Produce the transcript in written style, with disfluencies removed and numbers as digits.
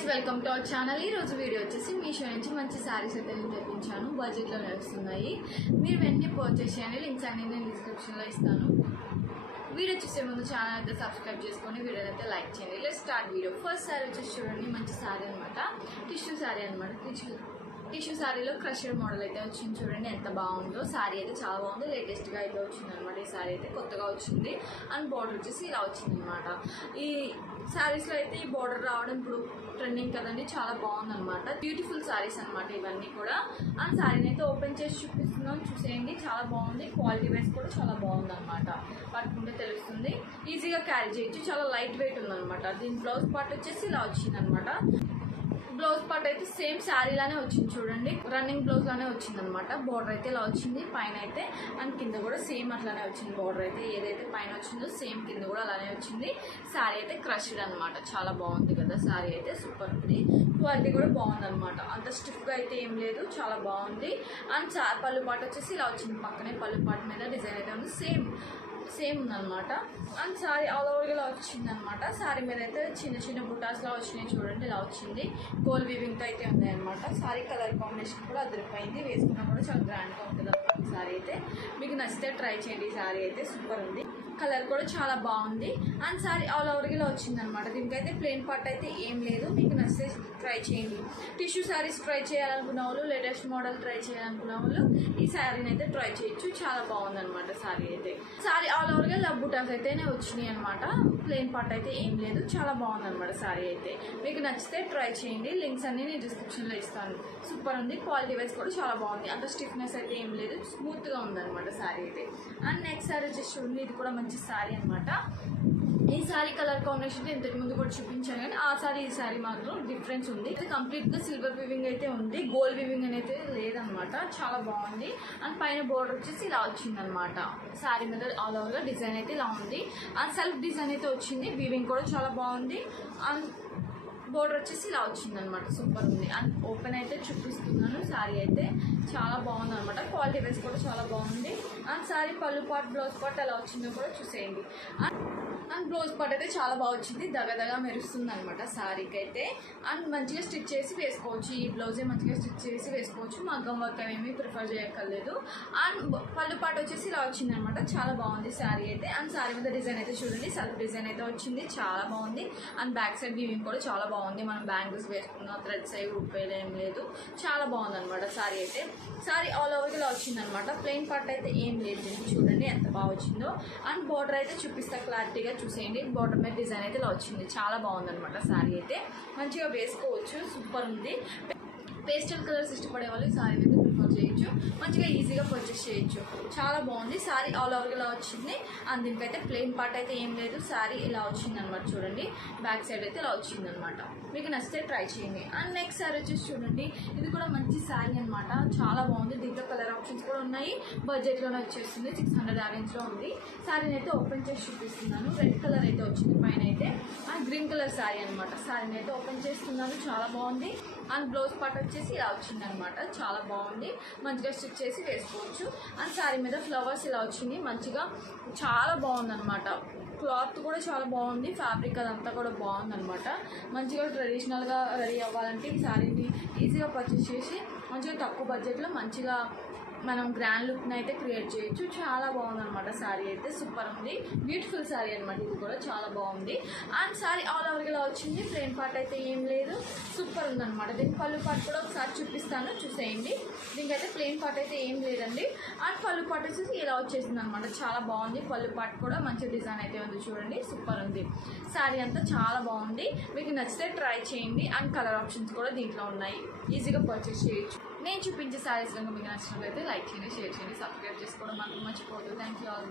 Guys welcome to our channel. ఈ రోజు video వచ్చేసి మీషో నుంచి మంచి శారీస్ అయితే నేను తెప్పించాను. బడ్జెట్లో నడుస్తున్నాయి. మీరు వెంటనే పర్చేస్ చేయండి. లింక్స్ అన్ని నేను డిస్క్రిప్షన్లో ఇస్తాను. వీడియో చూసే ముందు ఛానల్ అయితే సబ్స్క్రైబ్ చేసుకొని వీడియో అయితే లైక్ చేయండి. Let's start video. First sari వచ్చేసి చూడండి, మంచి శారీ అనమాట. టిష్యూ శారీ అనమాట. టిష్యూ శారీలో క్రషర్ మోడల్ అయితే వచ్చింది. చూడండి ఎంత బాగుందో. శారీ అయితే చాలా బాగుంది. లేటెస్ట్గా అయితే వచ్చింది అనమాట. ఈ శారీ అయితే కొత్తగా వచ్చింది. అండ్ బార్డర్ వచ్చేసి ఇలా వచ్చింది అనమాట. ఈ శారీస్లో అయితే ఈ బార్డర్ రావడం ఇప్పుడు ట్రెండింగ్ కదండి, చాలా బాగుంది అనమాట. బ్యూటిఫుల్ శారీస్ అనమాట ఇవన్నీ కూడా. అండ్ శారీని అయితే ఓపెన్ చేసి చూపిస్తున్నాం, చూసేయండి. చాలా బాగుంది. క్వాలిటీ వైజ్ కూడా చాలా బాగుంది అనమాట. పట్టుకుంటే తెలుస్తుంది. ఈజీగా క్యారీ చేయొచ్చు. చాలా లైట్ వెయిట్ ఉందన్నమాట. దీని బ్లౌజ్ పార్ట్ వచ్చేసి ఇలా వచ్చింది అనమాట. బ్లౌజ్ పార్ట్ అయితే సేమ్ శారీ లానే వచ్చింది. చూడండి, రన్నింగ్ బ్లౌజ్ లానే వచ్చింది అనమాట. బార్డర్ అయితే ఇలా వచ్చింది పైన అయితే, అండ్ కింద కూడా సేమ్ అట్లానే వచ్చింది. బార్డర్ అయితే ఏదైతే పైన వచ్చిందో సేమ్ కింద కూడా అలానే వచ్చింది. శారీ అయితే క్రష్డ్ అనమాట. చాలా బాగుంది కదా శారీ అయితే, సూపర్ ఉంది. క్వాలిటీ కూడా బాగుంది అనమాట. అంత స్టిఫ్గా అయితే ఏం లేదు, చాలా బాగుంది. అండ్ పళ్ళు పాటు వచ్చేసి ఇలా వచ్చింది. పక్కనే పళ్ళు పాటు మీద డిజైన్ అయితే ఉంది. సేమ్ ఉందన్నమాట. అండ్ శారీ ఆల్ ఓవర్గా ఇలా వచ్చింది అనమాట. శారీ మీద అయితే చిన్న చిన్న బుటాస్లా వచ్చినాయి. చూడండి ఇలా వచ్చింది. గోల్డ్ వీవింగ్తో అయితే ఉంది అనమాట. శారీ కలర్ కాంబినేషన్ కూడా అదిరిపోయింది. వేసుకున్నా కూడా చాలా గ్రాండ్గా ఉంటుంది అనమాట. శారీ అయితే మీకు నచ్చితే ట్రై చేయండి. ఈ శారీ అయితే సూపర్ ఉంది. కలర్ కూడా చాలా బాగుంది. అండ్ శారీ ఆల్ ఓవర్గా ఇలా వచ్చింది అనమాట. దీనికైతే ప్లెయిన్ పార్ట్ అయితే ఏం లేదు. మీకు నచ్చితే ట్రై చేయండి. టిష్యూ శారీస్ ట్రై చేయాలనుకున్న వాళ్ళు, లేటెస్ట్ మోడల్ ట్రై చేయాలనుకున్న వాళ్ళు ఈ శారీని అయితే ట్రై చేయొచ్చు. చాలా బాగుంది అనమాట శారీ అయితే. శారీ ఆల్ ఓవర్గా లవ్ బుటాస్ అయితేనే వచ్చినాయి అనమాట. ప్లెయిన్ పార్ట్ అయితే ఏం లేదు. చాలా బాగుంది అనమాట శారీ అయితే. మీకు నచ్చితే ట్రై చేయండి. లింక్స్ అన్ని నేను డిస్క్రిప్షన్లో ఇస్తాను. సూపర్ ఉంది. క్వాలిటీ వైజ్ కూడా చాలా బాగుంది. అంత స్టిఫ్నెస్ అయితే ఏం లేదు. స్మూత్గా ఉందన్నమాట శారీ అయితే. అండ్ నెక్స్ట్ శారీ వచ్చేసి చూడండి, ఇది కూడా మంచి శారీ అనమాట. ఈ శారీ కలర్ కాంబినేషన్ ఇంతకు ముందు కూడా చూపించాను, కానీ ఆ శారీ ఈ శారీ మాత్రం డిఫరెన్స్ ఉంది. ఇది కంప్లీట్ గా సిల్వర్ వివింగ్ అయితే ఉంది. గోల్డ్ వివింగ్ అనేది లేదనమాట. చాలా బాగుంది. అండ్ పైన బోర్డర్ వచ్చేసి ఇలా వచ్చింది అనమాట. శారీ మీద ఆల్ ఓవర్ గా డిజైన్ అయితే ఇలా ఉంది. అండ్ సెల్ఫ్ డిజైన్ అయితే వచ్చింది. వివింగ్ కూడా చాలా బాగుంది. అండ్ బోర్డర్ వచ్చేసి ఇలా వచ్చింది అనమాట. సూపర్ ఉంది. అండ్ ఓపెన్ అయితే చూపిస్తున్నాను. శారీ అయితే చాలా బాగుంది అనమాట. క్వాలిటీ వైజ్ కూడా చాలా బాగుంది. అండ్ శారీ పళ్ళు పార్ట్, బ్లౌజ్ పార్ట్ ఎలా వచ్చిందో కూడా చూసేయండి. అండ్ బ్లౌజ్ పార్ట్ అయితే చాలా బాగా వచ్చింది. దగదగా మెరుస్తుంది అనమాట శారీకి అయితే. అండ్ మంచిగా స్టిచ్ చేసి వేసుకోవచ్చు. ఈ బ్లౌజే మంచిగా స్టిచ్ చేసి వేసుకోవచ్చు. మగ్గం వర్క్ ఏమీ ప్రిఫర్ చేయక్కర్లేదు. అండ్ పళ్ళు పార్ట్ వచ్చేసి ఇలా వచ్చింది అనమాట. చాలా బాగుంది శారీ అయితే. అండ్ శారీ మీద డిజైన్ అయితే చూడండి, సెల్ఫ్ డిజైన్ అయితే వచ్చింది. చాలా బాగుంది. అండ్ బ్యాక్ సైడ్ వీవింగ్ కూడా చాలా బాగుంది. మనం బ్యాంగిల్స్ వేసుకున్న థ్రెడ్స్ అవి ఉప్పేది ఏం లేదు. చాలా బాగుంది అనమాట శారీ అయితే. శారీ ఆల్ ఓవర్గా ఇలా వచ్చింది అనమాట. ప్లెయిన్ పార్ట్ అయితే ఏం లేదు. చూడండి ఎంత బాగా వచ్చిందో. అండ్ బార్డర్ అయితే చూపిస్తా క్లారిటీగా చూసేయండి. బార్డర్ మీద డిజైన్ అయితే ఇలా వచ్చింది. చాలా బాగుంది అనమాట శారీ అయితే. మంచిగా వేసుకోవచ్చు. సూపర్ ఉంది. పేస్టల్ కలర్స్ ఇష్టపడే వాళ్ళు ఈ శారీ అయితే ప్రిఫర్ చేయొచ్చు. మంచిగా ఈజీగా పర్చేస్ చేయొచ్చు. చాలా బాగుంది. శారీ ఆల్ ఓవర్గా ఇలా వచ్చింది. అండ్ దీనికైతే ప్లెయిన్ పార్ట్ అయితే ఏం లేదు. శారీ ఇలా వచ్చింది అనమాట. చూడండి బ్యాక్ సైడ్ అయితే ఇలా వచ్చింది అనమాట. మీకు నచ్చితే ట్రై చేయండి. అండ్ నెక్స్ట్ శారీ వచ్చేసి చూడండి, ఇది కూడా మంచి శారీ అనమాట. చాలా బాగుంది. దీంట్లో కలర్ ఆప్షన్స్ కూడా ఉన్నాయి. బడ్జెట్లోనే వచ్చేస్తుంది. 600 రేంజ్లో ఉంది. శారీని అయితే ఓపెన్ చేసి చూపిస్తున్నాను. రెడ్ కలర్ అయితే వచ్చింది పైన అయితే. అండ్ గ్రీన్ కలర్ శారీ అనమాట. శారీని అయితే ఓపెన్ చేస్తున్నాను. చాలా బాగుంది. అండ్ బ్లౌజ్ పార్ట్ వచ్చేసి ఇలా వచ్చింది అనమాట. చాలా బాగుంది. మంచిగా స్టిచ్ చేసి వేసుకోవచ్చు. అండ్ శారీ మీద ఫ్లవర్స్ ఇలా వచ్చింది. మంచిగా చాలా బాగుంది అనమాట. క్లాత్ కూడా చాలా బాగుంది. ఫ్యాబ్రిక్ అదంతా కూడా బాగుంది అనమాట. మంచిగా ట్రెడిషనల్గా రెడీ అవ్వాలంటే ఈ శారీని ఈజీగా పర్చేస్ చేసి మంచిగా తక్కువ బడ్జెట్లో మంచిగా మనం గ్రాండ్ లుక్ని అయితే క్రియేట్ చేయొచ్చు. చాలా బాగుంది అనమాట. శారీ అయితే సూపర్ ఉంది. బ్యూటిఫుల్ శారీ అనమాట. ఇది కూడా చాలా బాగుంది. అండ్ శారీ ఆల్ ఓవర్గా ఇలా వచ్చింది. ప్లెయిన్ పార్ట్ అయితే ఏం లేదు. సూపర్ ఉందన్నమాట. దీనికి పళ్ళు పార్ట్ కూడా ఒకసారి చూపిస్తాను, చూసేయండి. దీనికైతే ప్లెయిన్ పార్ట్ అయితే ఏం లేదండి. అండ్ పళ్ళు పార్ట్ వచ్చేసి ఇలా వచ్చేసింది అనమాట. చాలా బాగుంది. పళ్ళు పార్ట్ కూడా మంచి డిజైన్ అయితే ఉంది. చూడండి సూపర్ ఉంది. శారీ అంతా చాలా బాగుంది. మీకు నచ్చితే ట్రై చేయండి. అండ్ కలర్ ఆప్షన్స్ కూడా దీంట్లో ఉన్నాయి. ఈజీగా పర్చేస్ చేయొచ్చు. నేను చూపించే శారీస్ కనుక మీకు నచ్చినట్లయితే లైక్ చేయండి, షేర్ చేయండి, సబ్స్క్రైబ్ చేసుకోవడం మాత్రం మర్చిపోవద్దు. Thank you all.